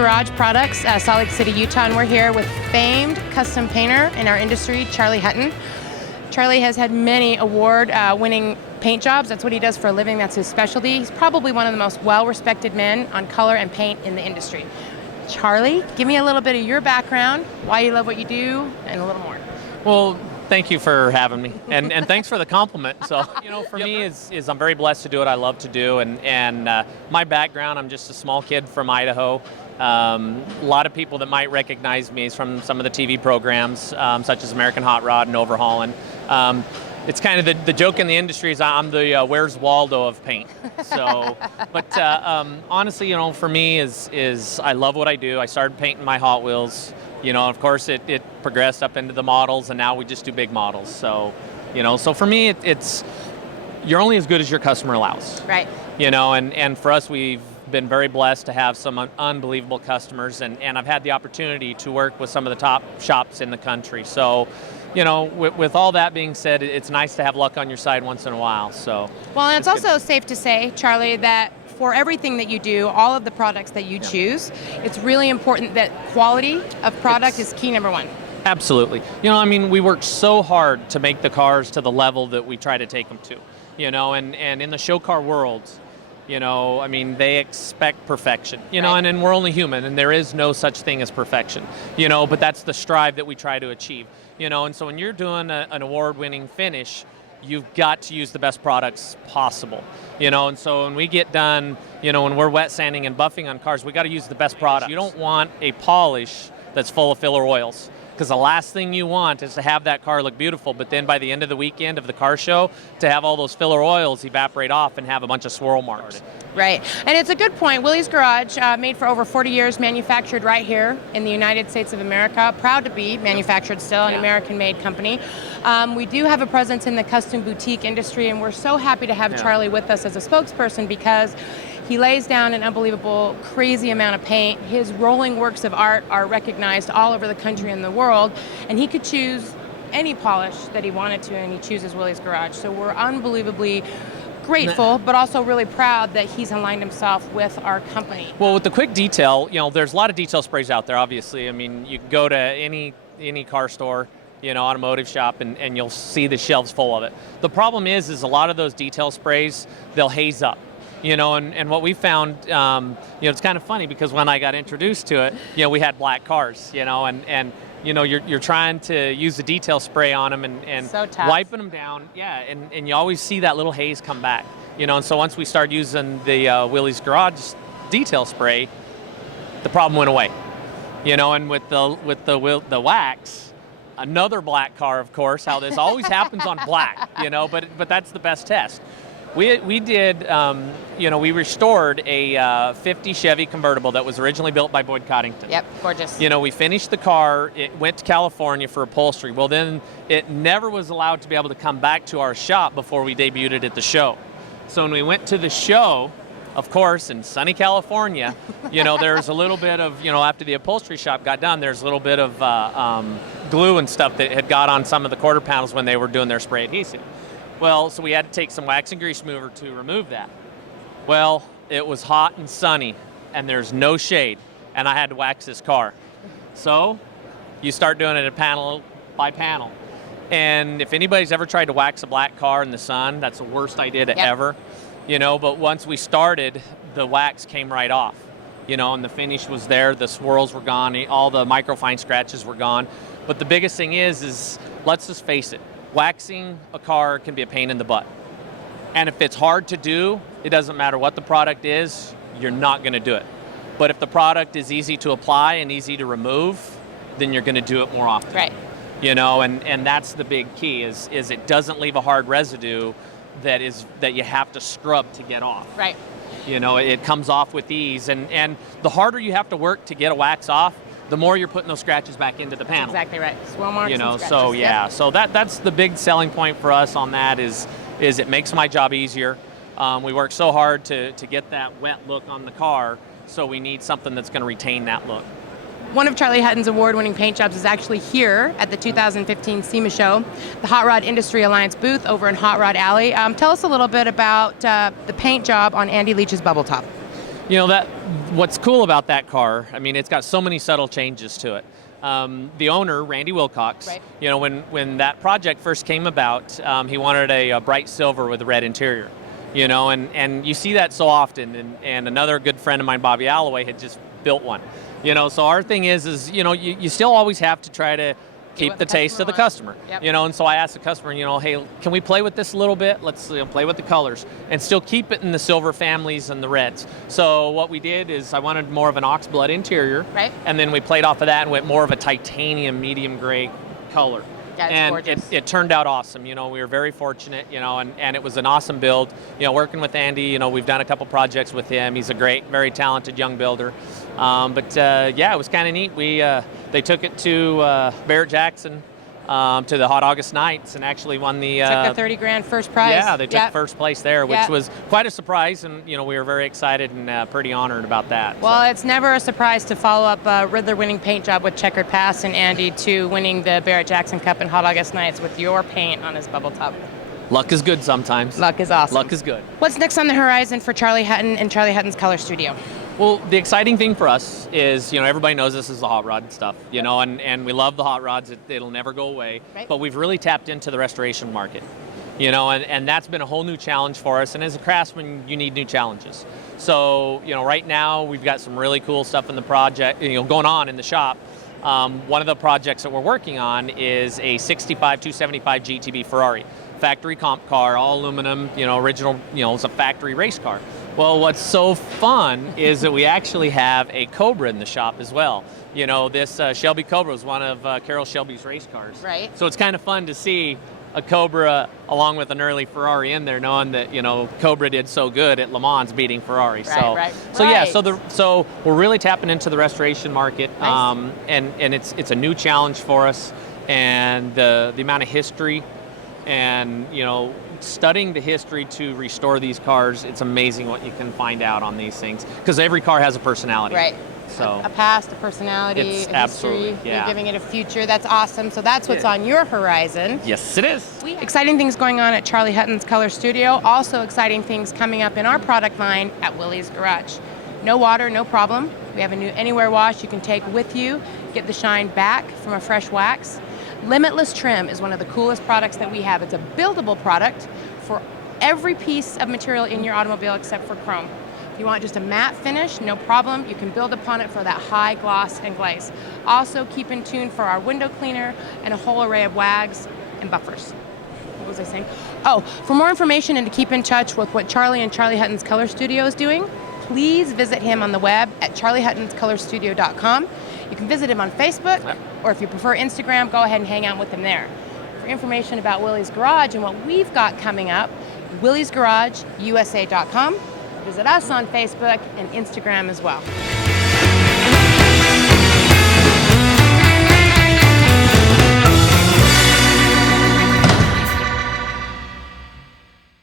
Garage Products, Salt Lake City, Utah, and we're here with famed custom painter in our industry, Charley Hutton. Charley has had many award-winning paint jobs. That's what he does for a living. That's his specialty. He's probably one of the most well-respected men on color and paint in the industry. Charley, give me a little bit of your background, why you love what you do, and a little more. Well, thank you for having me, and thanks for the compliment. So, for me is I'm very blessed to do what I love to do, and my background, I'm just a small kid from Idaho. A lot of people that might recognize me is from some of the TV programs, such as American Hot Rod and Overhauling. It's kind of the joke in the industry is I'm the Where's Waldo of paint. So, but honestly, for me is I love what I do. I started painting my Hot Wheels. Of course it progressed up into the models, and now we just do big models. So, so for me it's you're only as good as your customer allows. Right. And for us, we've been very blessed to have some unbelievable customers, and I've had the opportunity to work with some of the top shops in the country. So, with all that being said, it's nice to have luck on your side once in a while. So. Well, and it's also safe to say, Charley, that for everything that you do, all of the products that you choose, it's really important that quality of product is key number one. Absolutely. We work so hard to make the cars to the level that we try to take them to. And in the show car world, they expect perfection, right. and we're only human, and there is no such thing as perfection, but that's the strive that we try to achieve, and so when you're doing an award-winning finish, you've got to use the best products possible, and so when we get done, when we're wet sanding and buffing on cars, we got to use the best products. You don't want a polish that's full of filler oils, because the last thing you want is to have that car look beautiful, but then by the end of the weekend of the car show, to have all those filler oils evaporate off and have a bunch of swirl marks. Right, and it's a good point. Willie's Garage, made for over 40 years, manufactured right here in the United States of America. Proud to be manufactured still, an American-made company. We do have a presence in the custom boutique industry, and we're so happy to have Charley with us as a spokesperson, because he lays down an unbelievable, crazy amount of paint. His rolling works of art are recognized all over the country and the world, and he could choose any polish that he wanted to, and he chooses Willie's Garage. So we're unbelievably grateful, but also really proud that he's aligned himself with our company. Well, with the quick detail, there's a lot of detail sprays out there, obviously. You can go to any car store, automotive shop, and you'll see the shelves full of it. The problem is a lot of those detail sprays, they'll haze up. And what we found, it's kind of funny, because when I got introduced to it, we had black cars, and you're trying to use the detail spray on them and so wiping them down, and you always see that little haze come back, and so once we started using the Willie's Garage detail spray, the problem went away, and with the wax, another black car, of course, how this always happens on black, but that's the best test. We did, we restored a 50 Chevy convertible that was originally built by Boyd Coddington. Yep, gorgeous. We finished the car, it went to California for upholstery. Well, then it never was allowed to be able to come back to our shop before we debuted it at the show. So when we went to the show, of course, in sunny California, there's a little bit of, after the upholstery shop got done, there's a little bit of glue and stuff that had got on some of the quarter panels when they were doing their spray adhesive. Well, so we had to take some wax and grease remover to remove that. Well, it was hot and sunny, and there's no shade, and I had to wax this car. So you start doing it panel by panel. And if anybody's ever tried to wax a black car in the sun, that's the worst idea ever. But once we started, the wax came right off. And the finish was there, the swirls were gone, all the microfine scratches were gone. But the biggest thing is let's just face it, waxing a car can be a pain in the butt. And if it's hard to do, it doesn't matter what the product is, you're not going to do it. But if the product is easy to apply and easy to remove, then you're going to do it more often. Right. And that's the big key is it doesn't leave a hard residue that you have to scrub to get off. Right. It comes off with ease, and the harder you have to work to get a wax off, the more you're putting those scratches back into the panel. That's exactly right. Swirl marks and scratches. So so that's the big selling point for us on that is it makes my job easier. We work so hard to get that wet look on the car, so we need something that's going to retain that look. One of Charley Hutton's award-winning paint jobs is actually here at the 2015 SEMA show, the Hot Rod Industry Alliance booth over in Hot Rod Alley. Tell us a little bit about the paint job on Andy Leach's Bubble Top. You know, that what's cool about that car, I mean, it's got so many subtle changes to it. The owner, Randy Wilcox, Right. you know, when that project first came about, he wanted a bright silver with a red interior, you know, and you see that so often. And another good friend of mine, Bobby Alloway, had just built one, you know. So our thing is you know, you still always have to try to keep the taste of the customer, Yep. you know. And so I asked the customer, you know, hey, can we play with this a little bit? Let's play with the colors and still keep it in the silver families and the reds. So what we did is I wanted more of an oxblood interior, Right. and then we played off of that and went more of a titanium medium gray color. Yeah, it's and gorgeous. it turned out awesome. You know, we were very fortunate, you know, and it was an awesome build. You know, working with Andy, you know, we've done a couple projects with him. He's a great, very talented young builder. Yeah, it was kind of neat. They took it to Barrett-Jackson, to the Hot August Nights, and actually won the Took the 30 grand first prize. yeah, they took Yep. first place there, which Yep. was quite a surprise, and you know, we were very excited and pretty honored about that. Well, so. it's never a surprise to follow up Riddler winning paint job with Checkered Pass and Andy to winning the Barrett-Jackson Cup and Hot August Nights with your paint on his bubble top. Luck is good sometimes. Luck is awesome. Luck is good. What's next on the horizon for Charley Hutton and Charley Hutton's Color Studio? Well, the exciting thing for us is, you know, everybody knows this is the hot rod stuff, you know, and we love the hot rods. It'll never go away. Right. But we've really tapped into the restoration market, you know, and that's been a whole new challenge for us. And as a craftsman, you need new challenges. So, you know, right now we've got some really cool stuff in the project, you know, going on in the shop. One of the projects that we're working on is a 65 275 GTB Ferrari. Factory comp car, all aluminum, you know, original, you know, it's a factory race car. Well, what's so fun is that we actually have a Cobra in the shop as well. You know, this Shelby Cobra is one of Carroll Shelby's race cars. Right. So it's kind of fun to see a Cobra along with an early Ferrari in there, knowing that, you know, Cobra did so good at Le Mans beating Ferrari. So yeah, so we're really tapping into the restoration market, Nice. and it's a new challenge for us, and the amount of history. And, you know, studying the history to restore these cars, it's amazing what you can find out on these things, because every car has a personality. Right. So A past, a personality, It's a absolutely, history. yeah. You're giving it a future. That's awesome. So that's what's Yeah. on your horizon. yes, it is. Exciting things going on at Charley Hutton's Color Studio. Also exciting things coming up in our product line at Willie's Garage. No water, no problem. We have a new Anywhere wash you can take with you, get the shine back from a fresh wax. Limitless Trim is one of the coolest products that we have. It's a buildable product for every piece of material in your automobile except for chrome. If you want just a matte finish, no problem. You can build upon it for that high gloss and glaze. Also keep in tune for our window cleaner and a whole array of wags and buffers. What was I saying? Oh, for more information and to keep in touch with what Charley and Charley Hutton's Color Studio is doing, please visit him on the web at charleyhuttonscolorstudio.com. You can visit him on Facebook, or if you prefer Instagram, go ahead and hang out with him there. For information about Willie's Garage and what we've got coming up, williesgarageusa.com. Visit us on Facebook and Instagram as well.